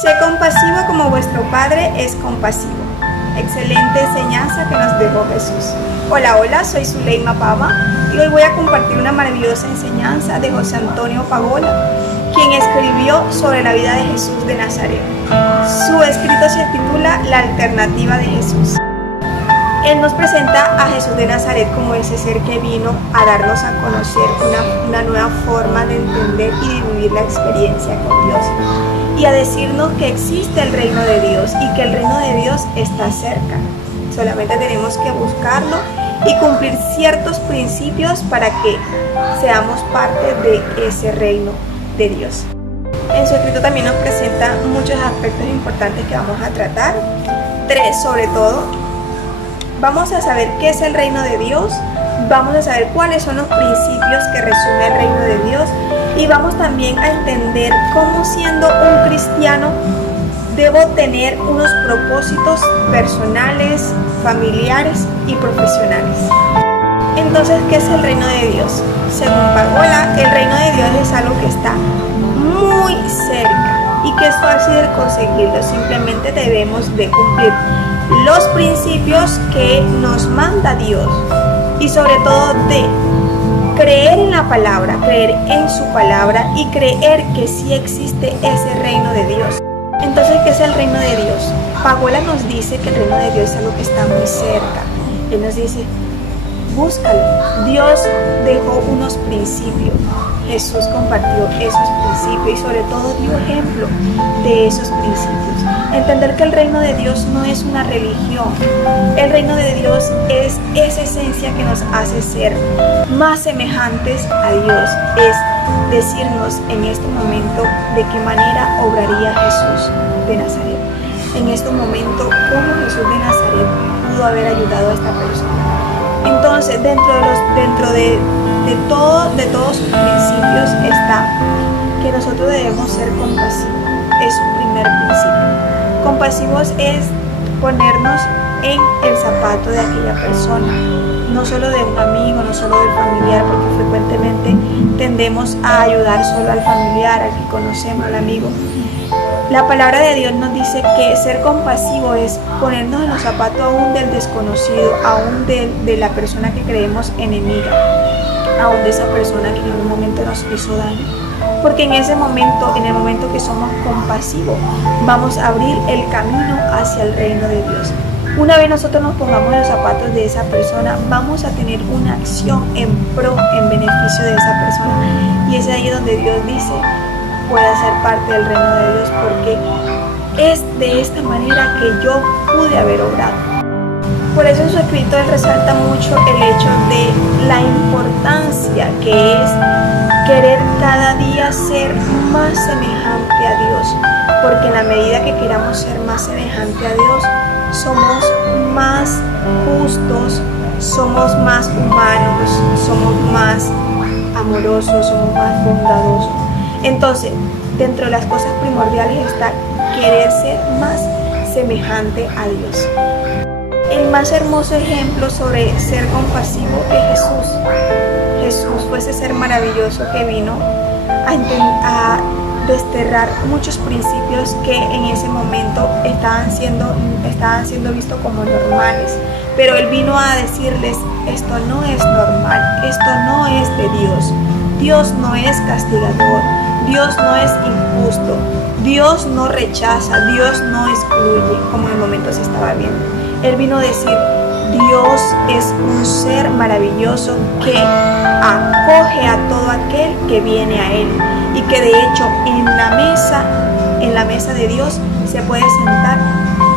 Sé compasivo como vuestro Padre es compasivo. Excelente enseñanza que nos dejó Jesús. Hola, soy Zuleima Pava y hoy voy a compartir una maravillosa enseñanza de José Antonio Pagola, quien escribió sobre la vida de Jesús de Nazaret. Su escrito se titula La alternativa de Jesús. Él nos presenta a Jesús de Nazaret como ese ser que vino a darnos a conocer una nueva forma de entender y de vivir la experiencia con Dios, y a decirnos que existe el reino de Dios y que el reino de Dios está cerca. Solamente tenemos que buscarlo y cumplir ciertos principios para que seamos parte de ese reino de Dios. En su escrito también nos presenta muchos aspectos importantes que vamos a tratar. 3 sobre todo. Vamos a saber qué es el reino de Dios, vamos a saber cuáles son los principios que resume el reino de Dios, y vamos también a entender cómo, siendo un cristiano, debo tener unos propósitos personales, familiares y profesionales. Entonces, ¿qué es el reino de Dios? Según Pagola, el reino de Dios es algo que está muy cerca y que es fácil de conseguirlo. Simplemente debemos de cumplir los principios que nos manda Dios, y sobre todo de creer en la palabra, creer en su palabra y creer que sí existe ese reino de Dios. Entonces, ¿qué es el reino de Dios? Pagola nos dice que el reino de Dios es algo que está muy cerca. Él nos dice, búscalo. Dios dejó unos principios. Jesús compartió esos principios y sobre todo dio ejemplo de esos principios. Entender que el reino de Dios no es una religión. El reino de Dios es esa esencia que nos hace ser más semejantes a Dios. Es decirnos en este momento de qué manera obraría Jesús de Nazaret. En este momento, cómo Jesús de Nazaret pudo haber ayudado a esta persona. Entonces, dentro de todos sus principios está que nosotros debemos ser compasivos. Es su primer principio. Compasivos es ponernos en el zapato de aquella persona, no solo de un amigo, no solo del familiar, porque frecuentemente tendemos a ayudar solo al familiar, al que conocemos, al amigo. La palabra de Dios nos dice que ser compasivo es ponernos en los zapatos aún del desconocido, aún de la persona que creemos enemiga, aún de esa persona que en algún momento nos hizo daño. Porque en ese momento, en el momento que somos compasivos, vamos a abrir el camino hacia el reino de Dios. Una vez nosotros nos pongamos en los zapatos de esa persona, vamos a tener una acción en beneficio de esa persona. Y es ahí donde Dios dice, pueda ser parte del reino de Dios, porque es de esta manera que yo pude haber obrado. Por eso en su escrito él resalta mucho el hecho de la importancia que es querer cada día ser más semejante a Dios, porque en la medida que queramos ser más semejante a Dios, somos más justos, somos más humanos, somos más amorosos, somos más bondadosos. Entonces, dentro de las cosas primordiales está querer ser más semejante a Dios. El más hermoso ejemplo sobre ser compasivo es Jesús. Jesús fue ese ser maravilloso que vino a desterrar muchos principios que en ese momento estaban siendo vistos como normales. Pero Él vino a decirles, esto no es normal, esto no es de Dios. Dios no es castigador, Dios no es injusto, Dios no rechaza, Dios no excluye, como en el momento se estaba viendo. Él vino a decir, Dios es un ser maravilloso que acoge a todo aquel que viene a Él, y que de hecho en la mesa de Dios se puede sentar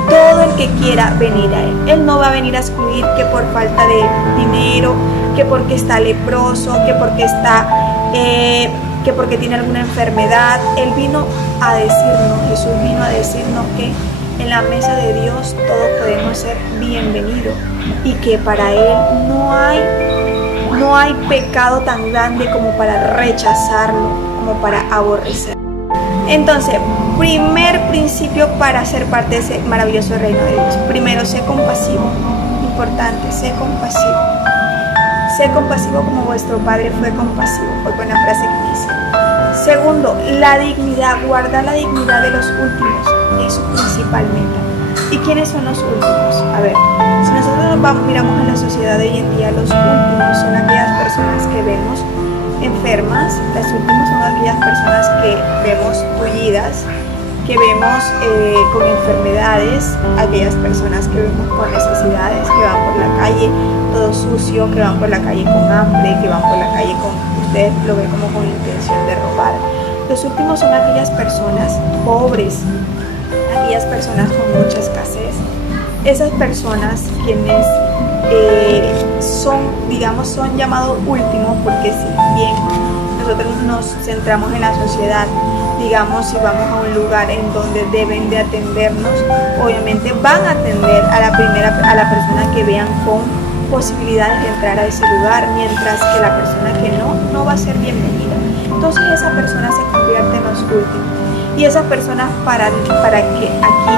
todo el que quiera venir a Él. Él no va a venir a excluir que por falta de dinero, que porque está leproso, que porque tiene alguna enfermedad. Él vino a decirnos, Jesús vino a decirnos que en la mesa de Dios todos podemos ser bienvenidos, y que para Él no hay pecado tan grande como para rechazarlo, como para aborrecerlo. Entonces, primer principio para ser parte de ese maravilloso reino de Dios. Primero, sé compasivo. Importante, sé compasivo. Sé compasivo como vuestro Padre fue compasivo. Muy buena frase que dice. Segundo, la dignidad, guardar la dignidad de los últimos, es su principal meta. ¿Y quiénes son los últimos? A ver, si nosotros miramos en la sociedad de hoy en día, los últimos son aquellas personas que vemos enfermas, las últimas son aquellas personas que vemos tullidas, que vemos con enfermedades, aquellas personas que vemos con necesidades, que van por la calle todo sucio, que van por la calle con hambre, que van por la calle con, usted lo ve como con intención de robar. Los últimos son aquellas personas pobres, aquellas personas con mucha escasez, esas personas quienes son llamados últimos, porque si bien nosotros nos centramos en la sociedad, digamos, si vamos a un lugar en donde deben de atendernos, obviamente van a atender a la persona que vean con posibilidades de entrar a ese lugar, mientras que la persona que no va a ser bienvenida. Entonces esa persona se convierte en los últimos, y esas personas para que aquí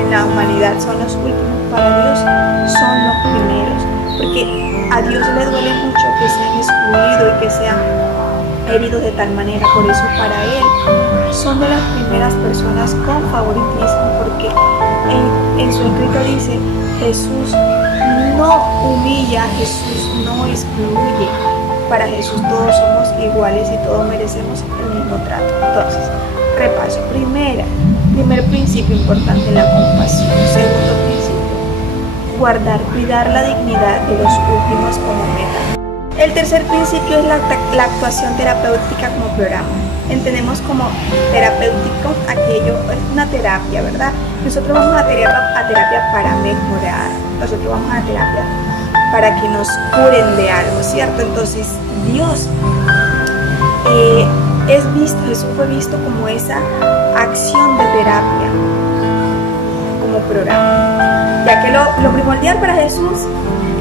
en la humanidad son los últimos, para Dios son los primeros, porque a Dios le duele mucho que sean excluidos y que sean heridos de tal manera. Por eso para Él son de las primeras personas con favoritismo, porque en su escrito dice: Jesús no humilla, Jesús no excluye. Para Jesús todos somos iguales y todos merecemos el mismo trato. Entonces, repaso. Primer principio importante, la compasión. Segundo principio, cuidar la dignidad de los últimos como meta. El tercer principio es la actuación terapéutica como programa. Entendemos como terapéutico aquello, es una terapia, ¿verdad? Nosotros vamos a terapia para mejorar, nosotros vamos a terapia para que nos curen de algo, ¿cierto? Entonces Dios Jesús fue visto como esa acción de terapia, como programa, ya que lo primordial para Jesús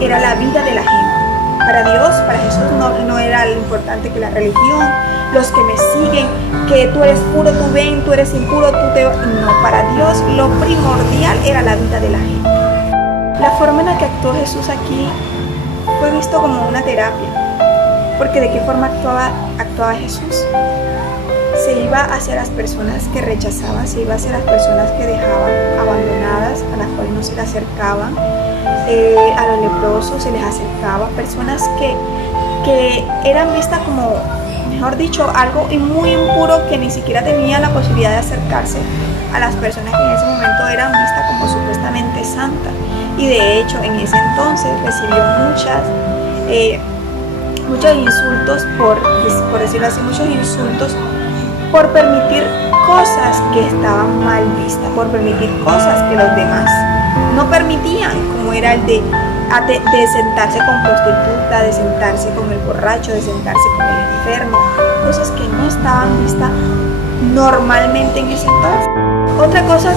era la vida de la gente. Para Dios, para Jesús no era lo importante que la religión, los que me siguen, que tú eres puro, tú ven, tú eres impuro, tú te... No, para Dios lo primordial era la vida de la gente. La forma en la que actuó Jesús aquí fue visto como una terapia, porque ¿de qué forma actuaba Jesús? Se iba hacia las personas que rechazaban, se iba hacia las personas que dejaban abandonadas, a las cuales no se le acercaban. A los leprosos se les acercaba, personas que eran vistas como, mejor dicho, algo muy impuro, que ni siquiera tenían la posibilidad de acercarse a las personas que en ese momento eran vistas como supuestamente santas. Y de hecho en ese entonces recibió muchos insultos, por decirlo así, muchos insultos por permitir cosas que estaban mal vistas, por permitir cosas que los demás no permitían, como era el de sentarse con prostituta, de sentarse con el borracho, de sentarse con el enfermo, cosas que no estaban vistas normalmente en ese entonces. Otra cosa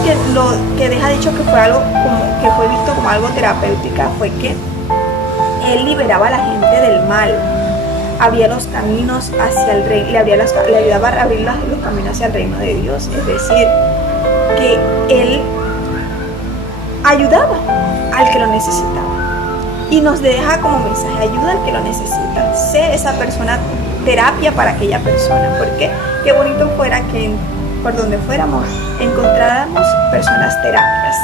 que deja dicho que fue visto como algo terapéutica fue que Él liberaba a la gente del mal, abría los caminos hacia el reino, le ayudaba a abrir los caminos hacia el reino de Dios, es decir, que Él ayudaba al que lo necesitaba, y nos deja como mensaje: ayuda al que lo necesita, sé esa persona, terapia para aquella persona, porque qué bonito fuera que por donde fuéramos encontráramos personas terapias.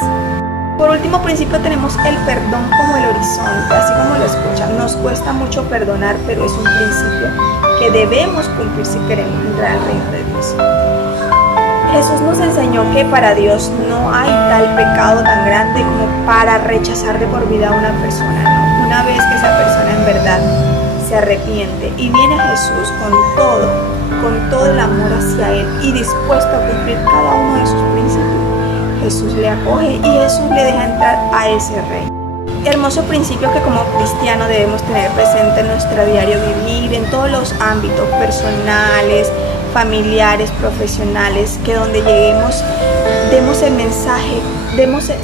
Por último principio tenemos el perdón como el horizonte, así como lo escuchan. Nos cuesta mucho perdonar, pero es un principio que debemos cumplir si queremos entrar al reino de Dios. Jesús nos enseñó que para Dios no hay tal pecado tan grande como para rechazar de por vida a una persona, ¿no? Una vez que esa persona en verdad se arrepiente y viene a Jesús con todo el amor hacia Él y dispuesto a cumplir cada uno de sus principios, Jesús le acoge y Jesús le deja entrar a ese reino. Hermoso principio que como cristianos debemos tener presente en nuestro diario vivir, en todos los ámbitos personales, familiares, profesionales, que donde lleguemos demos el mensaje,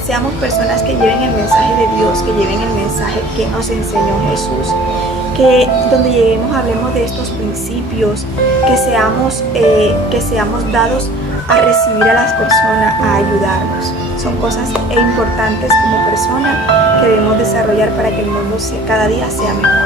seamos personas que lleven el mensaje de Dios, que lleven el mensaje que nos enseñó Jesús, que donde lleguemos hablemos de estos principios, que seamos dados a recibir a las personas, a ayudarnos. Son cosas importantes como personas que debemos desarrollar para que el mundo cada día sea mejor.